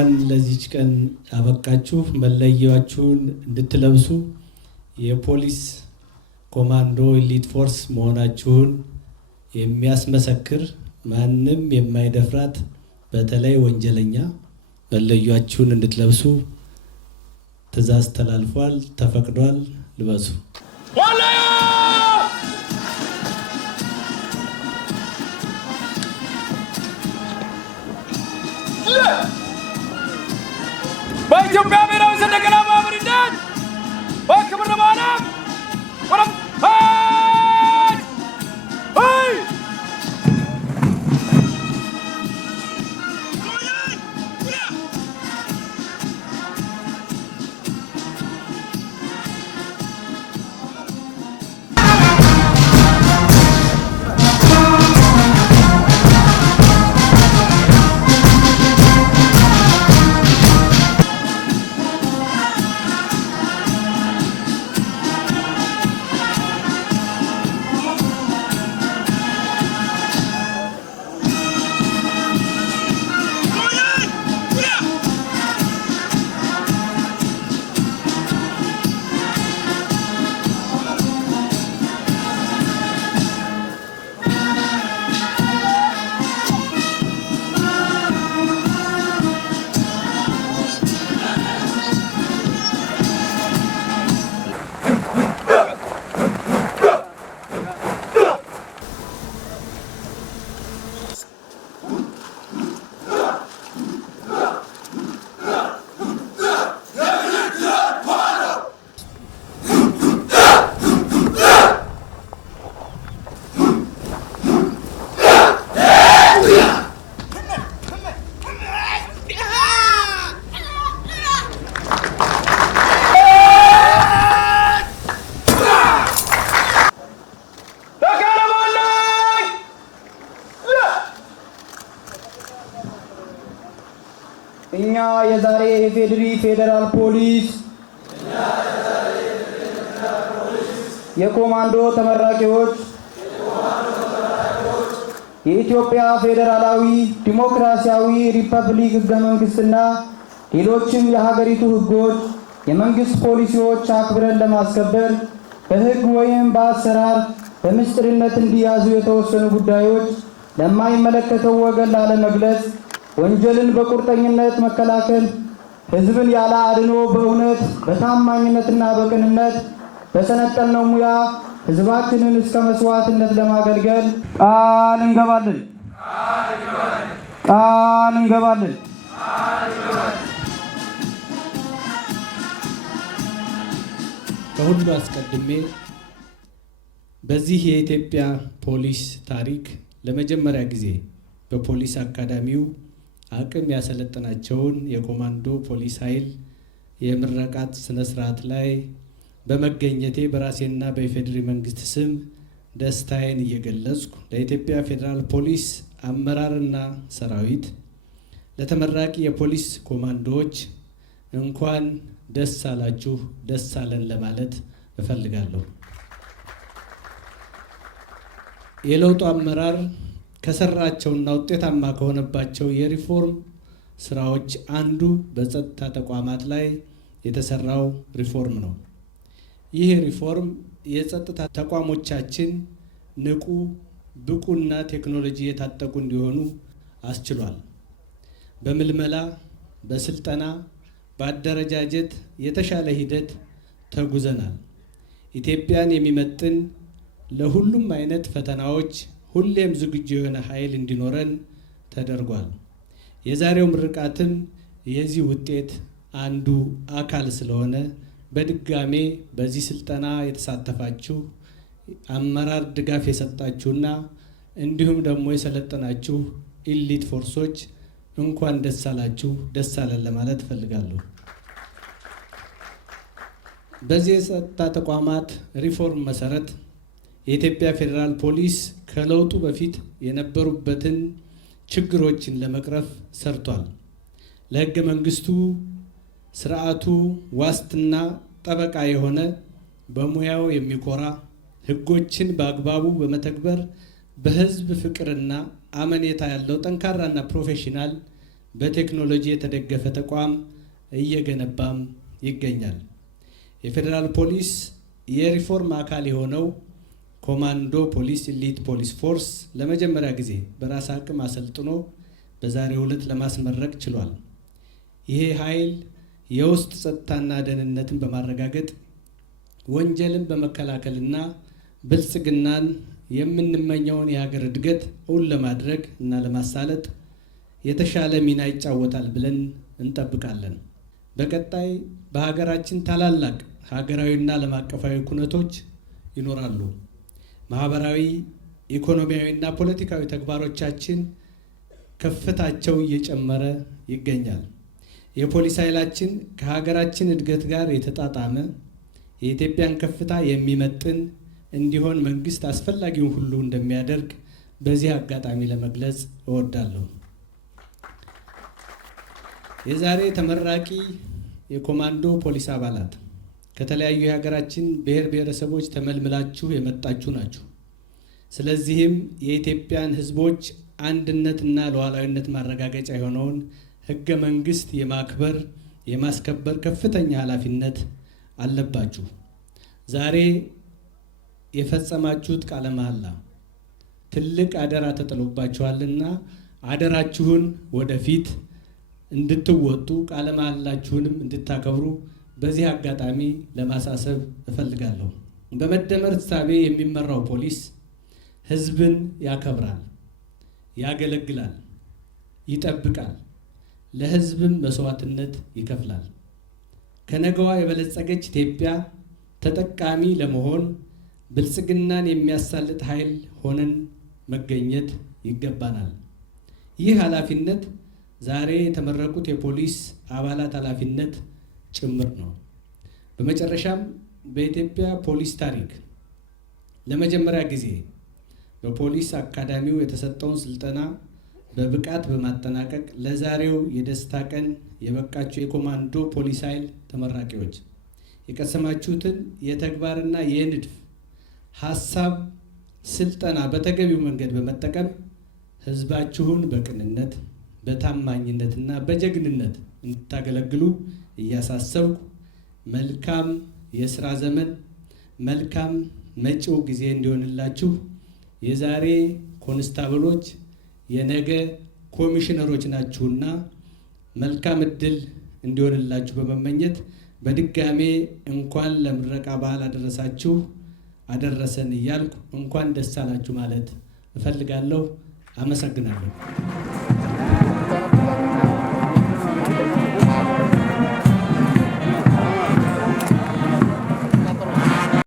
እንኳን ለዚች ቀን አበቃችሁ። መለያችሁን እንድትለብሱ የፖሊስ ኮማንዶ ኤሊት ፎርስ መሆናችሁን የሚያስመሰክር ማንም የማይደፍራት በተለይ ወንጀለኛ መለያችሁን እንድትለብሱ ትዕዛዝ ተላልፏል፣ ተፈቅዷል። ልበሱ። በኢትዮጵያ ብሔራዊ ሰንደቅ ዓላማ መሪነት በክብር ለማለም ወረም እኛ የዛሬ የፌዴሪ ፌደራል ፖሊስ የኮማንዶ ተመራቂዎች የኢትዮጵያ ፌዴራላዊ ዲሞክራሲያዊ ሪፐብሊክ ሕገ መንግስትና ሌሎችም የሀገሪቱ ሕጎች የመንግስት ፖሊሲዎች አክብረን ለማስከበር በሕግ ወይም በአሰራር በምስጢርነት እንዲያዙ የተወሰኑ ጉዳዮች ለማይመለከተው ወገን ላለመግለጽ ወንጀልን በቁርጠኝነት መከላከል ህዝብን ያለ አድኖ በእውነት በታማኝነትና በቅንነት በሰነጠልነው ሙያ ህዝባችንን እስከ መስዋዕትነት ለማገልገል ቃል እንገባለን። ከሁሉ አስቀድሜ በዚህ የኢትዮጵያ ፖሊስ ታሪክ ለመጀመሪያ ጊዜ በፖሊስ አካዳሚው አቅም ያሰለጠናቸውን የኮማንዶ ፖሊስ ኃይል የምረቃት ስነ ስርዓት ላይ በመገኘቴ በራሴና በኢፌዴሪ መንግስት ስም ደስታዬን እየገለጽኩ ለኢትዮጵያ ፌዴራል ፖሊስ አመራርና ሰራዊት ለተመራቂ የፖሊስ ኮማንዶዎች እንኳን ደስ አላችሁ ደስ አለን ለማለት እፈልጋለሁ። የለውጡ አመራር ከሰራቸውና ውጤታማ ከሆነባቸው የሪፎርም ስራዎች አንዱ በጸጥታ ተቋማት ላይ የተሰራው ሪፎርም ነው። ይህ ሪፎርም የጸጥታ ተቋሞቻችን ንቁ፣ ብቁና ቴክኖሎጂ የታጠቁ እንዲሆኑ አስችሏል። በምልመላ፣ በስልጠና፣ በአደረጃጀት የተሻለ ሂደት ተጉዘናል። ኢትዮጵያን የሚመጥን ለሁሉም አይነት ፈተናዎች ሁሌም ዝግጁ የሆነ ኃይል እንዲኖረን ተደርጓል። የዛሬው ምርቃትም የዚህ ውጤት አንዱ አካል ስለሆነ በድጋሜ በዚህ ስልጠና የተሳተፋችሁ አመራር ድጋፍ የሰጣችሁና እንዲሁም ደግሞ የሰለጠናችሁ ኢሊት ፎርሶች እንኳን ደስ አላችሁ ደስ አለን ለማለት እፈልጋለሁ። በዚህ የጸጥታ ተቋማት ሪፎርም መሰረት የኢትዮጵያ ፌዴራል ፖሊስ ከለውጡ በፊት የነበሩበትን ችግሮችን ለመቅረፍ ሰርቷል። ለሕገ መንግስቱ ስርዓቱ ዋስትና ጠበቃ የሆነ በሙያው የሚኮራ ሕጎችን በአግባቡ በመተግበር በህዝብ ፍቅርና አመኔታ ያለው ጠንካራና ፕሮፌሽናል በቴክኖሎጂ የተደገፈ ተቋም እየገነባም ይገኛል። የፌዴራል ፖሊስ የሪፎርም አካል የሆነው ኮማንዶ ፖሊስ ኢሊት ፖሊስ ፎርስ ለመጀመሪያ ጊዜ በራስ አቅም አሰልጥኖ በዛሬው ዕለት ለማስመረቅ ችሏል። ይሄ ኃይል የውስጥ ጸጥታና ደህንነትን በማረጋገጥ ወንጀልን በመከላከልና ብልጽግናን የምንመኘውን የሀገር እድገት እውን ለማድረግ እና ለማሳለጥ የተሻለ ሚና ይጫወታል ብለን እንጠብቃለን። በቀጣይ በሀገራችን ታላላቅ ሀገራዊና ዓለም አቀፋዊ ኩነቶች ይኖራሉ። ማህበራዊ፣ ኢኮኖሚያዊና ፖለቲካዊ ተግባሮቻችን ከፍታቸው እየጨመረ ይገኛል። የፖሊስ ኃይላችን ከሀገራችን እድገት ጋር የተጣጣመ የኢትዮጵያን ከፍታ የሚመጥን እንዲሆን መንግስት አስፈላጊውን ሁሉ እንደሚያደርግ በዚህ አጋጣሚ ለመግለጽ እወዳለሁ። የዛሬ ተመራቂ የኮማንዶ ፖሊስ አባላት ከተለያዩ የሀገራችን ብሔር ብሔረሰቦች ተመልምላችሁ የመጣችሁ ናችሁ። ስለዚህም የኢትዮጵያን ሕዝቦች አንድነትና ሉዓላዊነት ማረጋገጫ የሆነውን ሕገ መንግስት የማክበር የማስከበር ከፍተኛ ኃላፊነት አለባችሁ። ዛሬ የፈጸማችሁት ቃለ መሐላ ትልቅ አደራ ተጥሎባችኋልና አደራችሁን ወደፊት እንድትወጡ ቃለ መሐላችሁንም እንድታከብሩ በዚህ አጋጣሚ ለማሳሰብ እፈልጋለሁ። በመደመር እሳቤ የሚመራው ፖሊስ ህዝብን ያከብራል፣ ያገለግላል፣ ይጠብቃል፣ ለህዝብም መስዋዕትነት ይከፍላል። ከነገዋ የበለጸገች ኢትዮጵያ ተጠቃሚ ለመሆን ብልጽግናን የሚያሳልጥ ኃይል ሆነን መገኘት ይገባናል። ይህ ኃላፊነት ዛሬ የተመረቁት የፖሊስ አባላት ኃላፊነት ጭምር ነው። በመጨረሻም በኢትዮጵያ ፖሊስ ታሪክ ለመጀመሪያ ጊዜ በፖሊስ አካዳሚው የተሰጠውን ስልጠና በብቃት በማጠናቀቅ ለዛሬው የደስታ ቀን የበቃችሁ የኮማንዶ ፖሊስ ኃይል ተመራቂዎች የቀሰማችሁትን የተግባርና የንድፍ ሀሳብ ስልጠና በተገቢው መንገድ በመጠቀም ህዝባችሁን በቅንነት በታማኝነትና በጀግንነት እንድታገለግሉ እያሳሰብኩ መልካም የስራ ዘመን፣ መልካም መጪው ጊዜ እንዲሆንላችሁ የዛሬ ኮንስታብሎች የነገ ኮሚሽነሮች ናችሁና መልካም እድል እንዲሆንላችሁ በመመኘት በድጋሜ እንኳን ለምረቃ በዓል አደረሳችሁ አደረሰን እያልኩ እንኳን ደስ አላችሁ ማለት እፈልጋለሁ። አመሰግናለሁ።